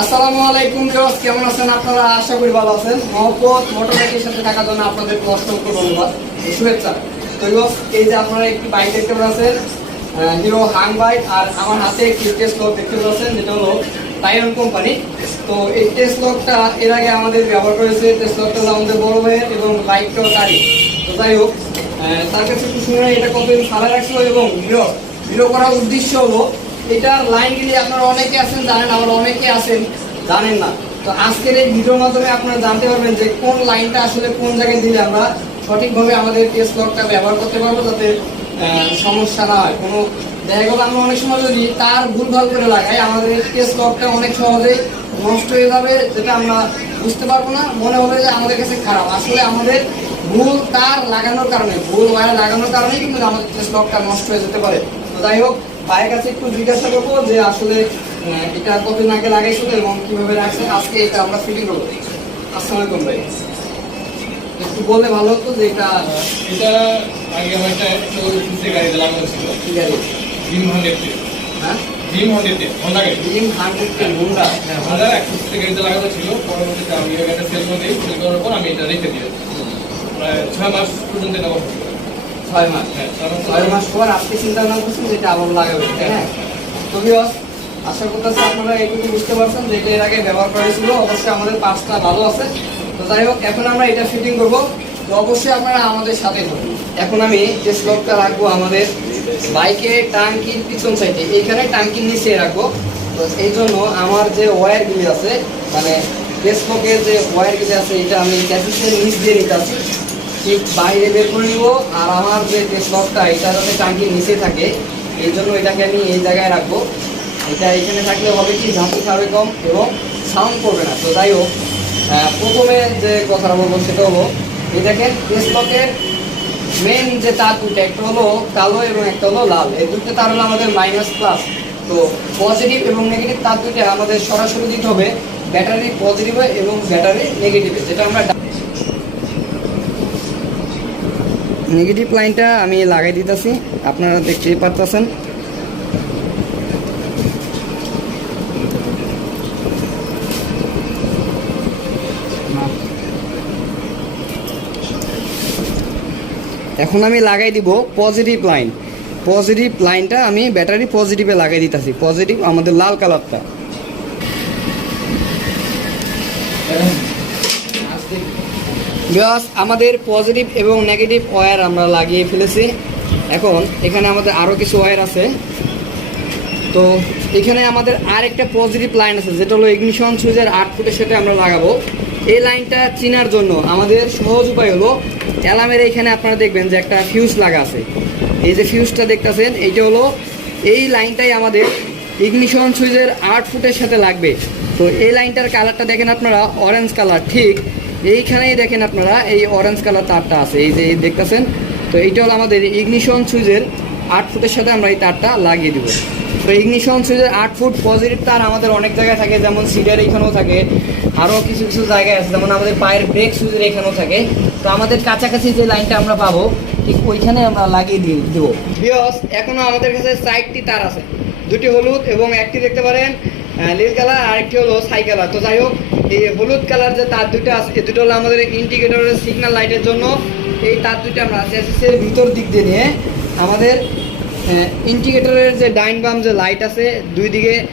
আসসালামু আলাইকুম ভিউয়ার্স, কেমন আছেন আপনারা? আশা করি ভালো আছেন। মহব্বত মোটরসাইকেলের সাথে থাকার জন্য আপনাদের অসংখ্য ধন্যবাদ। শুভেচ্ছা। তো ভিউয়ার্স, এই যে আপনারা একটি বাইক দেখতে পাচ্ছেন হিরো হাং বাইক, আর আমার হাতে একটি টেস্ট লক দেখতে পাচ্ছেন, যেটা হলো টাইরন কোম্পানি তো এই টেস্ট লকটা এর আগে আমাদের ব্যবহার করেছে। টেস্ট লকটা আমাদের বড় ভাইয়ের এবং বাইকটাও তারই। তো যাই হোক তার কাছে একটু শুনে এটা কতদিন সারা রাখছিল এবং ভিডিও ভিডিও করার উদ্দেশ্য হলো এটার লাইনগুলি আপনারা অনেকে আছেন, জানেন, আবার অনেকে আছেন, জানেন না। তো আজকের এই ভিডিওর মাধ্যমে আপনারা জানতে পারবেন যে কোন লাইনটা আসলে কোন জায়গায় দিলে আমরা সঠিকভাবে আমাদের টেস্ট লকটা ব্যবহার করতে পারব যাতে সমস্যা না হয়। কোনো দেখা গেল আমরা অনেক সময় যদি তার ভুলভাল করে লাগাই, আমাদের টেস্ট লকটা অনেক সহজেই নষ্ট হয়ে যাবে যেটা আমরা বুঝতে পারব না। মনে হবে যে আমাদের কাছে খারাপ। আসলে আমাদের ভুল তার লাগানোর কারণে, ভুল ওয়ার লাগানোর কারণেই কিন্তু আমাদের টেস্ট লকটা নষ্ট হয়ে যেতে পারে। তো যাই হোক ভাইয়ের কাছে একটু জিজ্ঞাসা করব যে আসলে এটা কতদিন আগে লাগাইছিল এবং কীভাবে রাখছে আজকে এটা আমরা ফিটিং করব। আসসালামু আলাইকুম ভাই। একটু বললে ভালো হতো যে এটা এটা আগে আমার একটা গাড়িতে লাগানো ছিল। আছে। জিম হান্ড্রেডে হ্যাঁ? জিম হান্ড্রেডে হন্ডা গাড়ি ডিম হান্ড্রেড হুন্ডা হ্যাঁ হন্ডার সিসি গাড়িতে লাগানো ছিল। পরবর্তীতে আমি গাড়িটা সেল করে দিই। সেল করার পর আমি এটা রেখে দিই। প্রায় ছয় মাস পর্যন্ত এটা। ছয় মাস হ্যাঁ ছয় মাস পর আজকে চিন্তা করছেন যে এটা আবার লাগাবে, তাই না? আশা করতেছি আপনারা এইটুকু বুঝতে পারছেন যে এর আগে ব্যবহার করেছিল অবশ্যই আমাদের পাঁচটা ভালো আছে। তো যাই হোক, এখন আমরা এটা ফিটিং করব। তো অবশ্যই আপনারা আমাদের সাথে থাকুন। এখন আমি টেস্ট লকটা রাখব আমাদের বাইকের টাঙ্কির পিছন সাইডে এইখানে টাঙ্কির নিচে রাখব। তো এই জন্য আমার যে ওয়্যারগুলি আছে মানে টেস্ট যে ওয়্যারগুলি আছে, এটা আমি ক্যাসিসের নিচ দিয়ে নিতে আছি ঠিক বাইরে বের করে নিব, আর আমার যে টেস্ট এটা যাতে টাঙ্কির নিচে থাকে, এই জন্য এটাকে আমি এই জায়গায় রাখব। এটা এখানে থাকলে হবে কি ঝাঁকি খাবে কম এবং সাউন্ড করবে না। তো যাই হোক প্রথমে যে কথাটা বলব সেটা হলো টেস্ট লকের মেন যে তার দুটো একটা হলো কালো এবং একটা হলো লাল। এই দুটো তার হলো আমাদের মাইনাস প্লাস তো পজিটিভ এবং নেগেটিভ তার দুটো আমাদের সরাসরি দিতে হবে। ব্যাটারি পজিটিভে এবং ব্যাটারি নেগেটিভে যেটা আমরা নেগেটিভ লাইনটা আমি লাগাই দিতেছি। আপনারা দেখতেই পারতেছেন। এখন আমি লাগাই দিব পজিটিভ লাইন পজিটিভ লাইনটা আমি ব্যাটারি পজিটিভে লাগাই দিতেছি। পজিটিভ আমাদের লাল কালারটা। বিকজ আমাদের পজিটিভ এবং নেগেটিভ ওয়্যার আমরা লাগিয়ে ফেলেছি। এখন এখানে আমাদের আরও কিছু ওয়্যার আছে। তো এখানে আমাদের আর একটা পজিটিভ লাইন আছে, যেটা হলো ইগনিশন সুইচের আট ফুটের সাথে আমরা লাগাবো। এই লাইনটা চিনার জন্য আমাদের সহজ উপায় হলো অ্যালামের এখানে আপনারা দেখবেন যে একটা ফিউজ লাগা আছে। এই যে ফিউজটা দেখতেছেন, এইটা হলো এই লাইনটাই আমাদের ইগনিশন সুইচের আট ফুটের সাথে লাগবে। তো এই লাইনটার কালারটা দেখেন আপনারা অরেঞ্জ কালার ঠিক এইখানেই দেখেন আপনারা, এই অরেঞ্জ কালার তারটা আছে, এই যে দেখতেছেন? তো এইটা হলো আমাদের ইগনিশন সুইচের আট ফুটের সাথে আমরা এই তারটা লাগিয়ে দেবো। তো ইগনিশন সুইচের আট ফুট পজিটিভ তার আমাদের অনেক জায়গায় থাকে, যেমন সিডের এখানেও থাকে, আরও কিছু কিছু জায়গায় আছে, যেমন আমাদের পায়ের ব্রেক সুইচের এখানেও থাকে। তো আমাদের কাছাকাছি যে লাইনটা আমরা পাবো, ঠিক ওইখানে আমরা লাগিয়ে দিয়ে দেবো। বিয়স এখনও আমাদের কাছে সাইডটি তার আছে। দুটি হলুদ এবং একটি দেখতে পারেন নীল কালার আর একটি হলো ছাই কালার। তো যাই হোক, এই হলুদ কালার যে তার দুটো আছে, এই দুটো হলো আমাদের ইন্ডিকেটরের সিগন্যাল লাইটের জন্য। এই তার দুটো আমরা চ্যাসিসের ভিতর দিক দিয়ে নিয়ে। আমাদের ইন্ডিকেটরের যে ডাইন বাম যে লাইট আছে, দুই দিকে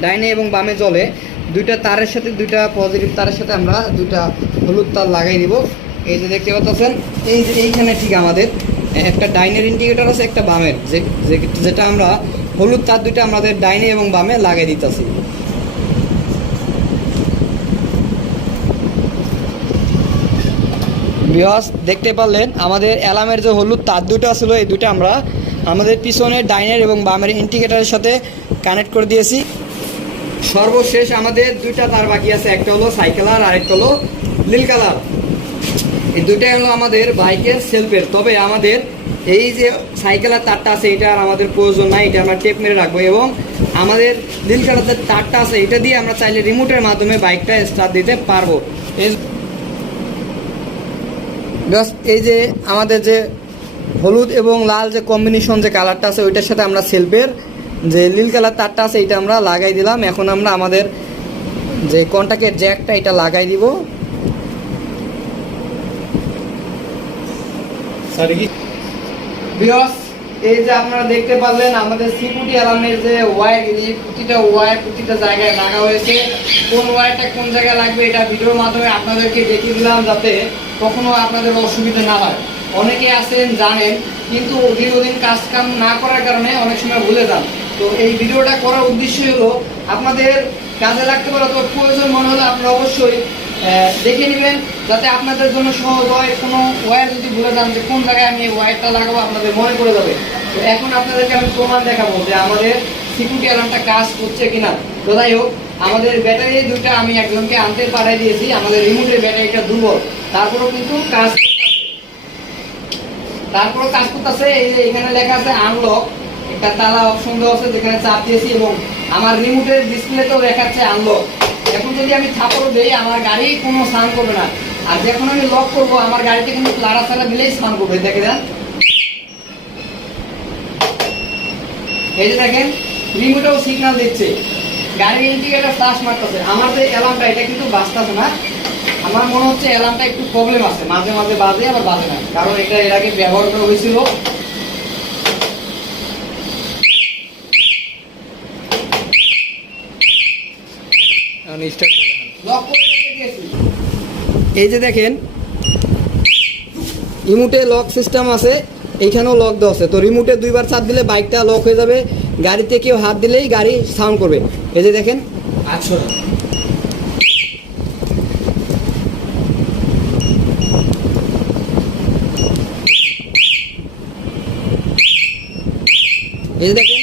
ডাইনে এবং বামে জ্বলে। দুইটা তারের সাথে, দুইটা পজিটিভ তারের সাথে আমরা দুইটা হলুদ তার লাগাই দিব এই যে দেখতে পাচ্ছেন, এই যে এইখানে ঠিক আমাদের, একটা ডাইনের ইন্ডিকেটর আছে, একটা বামের। যে- যেটা আমরা হলুদ তার দুইটা আমাদের ডাইনে এবং বামে লাগিয়ে দিতেছি। বিহস দেখতে পারলেন, আমাদের অ্যালামের যে হলুদ তার দুটো ছিল, এই দুটো আমরা আমাদের পিছনের, ডাইনের এবং বামের ইন্ডিকেটারের সাথে কানেক্ট করে দিয়েছি। সর্বশেষ আমাদের দুইটা তার বাকি আছে, একটা হলো সাইকেলার আর একটা হলো নীল কালার। এই দুইটাই হলো আমাদের বাইকের সেলফের তবে আমাদের এই যে সাইকেলের তারটা আছে, এটা আর আমাদের প্রয়োজন নাই, এটা আমরা টেপ মেরে রাখব এবং আমাদের নীল কালার তারটা আছে, এটা দিয়ে আমরা চাইলে রিমোটের মাধ্যমে বাইকটা স্টার্ট দিতে পারব। এই- যে আমাদের যে হলুদ এবং লাল যে কম্বিনেশন যে কালারটা আছে, ওইটার সাথে আমরা সেলফের যে নীল কালার তারটা আছে, এটা আমরা লাগাই দিলাম। এখন আমরা আমাদের যে কন্টাক্টের জ্যাকটা এটা লাগাই দিব। স্যার বিয়স এই যে আপনারা দেখতে পারলেন, আমাদের অ্যালার্মের যে ওয়্যার এই প্রতিটা ওয়্যার প্রতিটা জায়গায় লাগা হয়েছে। কোন ওয়্যারটা কোন জায়গায় লাগবে এটা ভিডিওর মাধ্যমে আপনাদেরকে দেখিয়ে দিলাম যাতে কখনো আপনাদের অসুবিধা না হয়। অনেকে আছেন, জানেন, কিন্তু দীর্ঘদিন কাজ কাম না করার কারণে অনেক সময় ভুলে যান। তো এই ভিডিওটা করার উদ্দেশ্য হলো, আপনাদের কাজে লাগতে পারে তো প্রয়োজন মনে হলে আপনারা অবশ্যই দেখে নেবেন যাতে আপনাদের জন্য সহজ হয়। কোনো ওয়্যার যদি ভুলে যান যে কোন জায়গায় আমি এই ওয়্যারটা লাগাবো, আপনাদের মনে করে যাবে। তো এখন আপনাদেরকে আমি প্রমাণ দেখাবো যে আমাদের সিকিউরিটি অ্যালার্মটা কাজ করছে কিনা। তো যাই হোক, আমাদের ব্যাটারি দুইটা আমি একজনকে আনতে পাঠাই দিয়েছি। আমাদের রিমোটের ব্যাটারিটা দুর্বল। তারপরেও কিন্তু কাজ। তারপরেও কাজ করতেছে এই যে এখানে লেখা আছে আনলক একটা তালা অপশন দেওয়া আছে যেখানে চাপ দিয়েছি এবং আমার রিমোটের ডিসপ্লেতেও দেখাচ্ছে আনলক এখন যদি আমি থাপড় দেই, আমার গাড়ি কোনো সাউন্ড করবে না। আর যখন আমি লক করব, আমার গাড়িতে কিন্তু লাড়া ছাড়া দিলেই সাউন্ড করবে, দেখে দেন। এই যে দেখেন রিমোটেও সিগন্যাল দিচ্ছে। গাড়ির ইন্ডিকেটার ফ্লাশ মারতেছে। আমার যে অ্যালার্মটা এটা কিন্তু বাঁচতেছে না। আমার মনে হচ্ছে অ্যালার্মটা একটু প্রবলেম আছে। মাঝে মাঝে বাজে, আবার বাজে না। কারণ এটা এর আগে ব্যবহার করা হয়েছিল। এই যে দেখেন রিমোটে লক সিস্টেম আছে, এইখানেও লক দেওয়া আছে। তো রিমোটে দুইবার চাপ দিলে বাইকটা লক হয়ে যাবে, গাড়িতে কেউ হাত দিলেই গাড়ি সাউন্ড করবে। এই যে দেখেন। এই যে দেখেন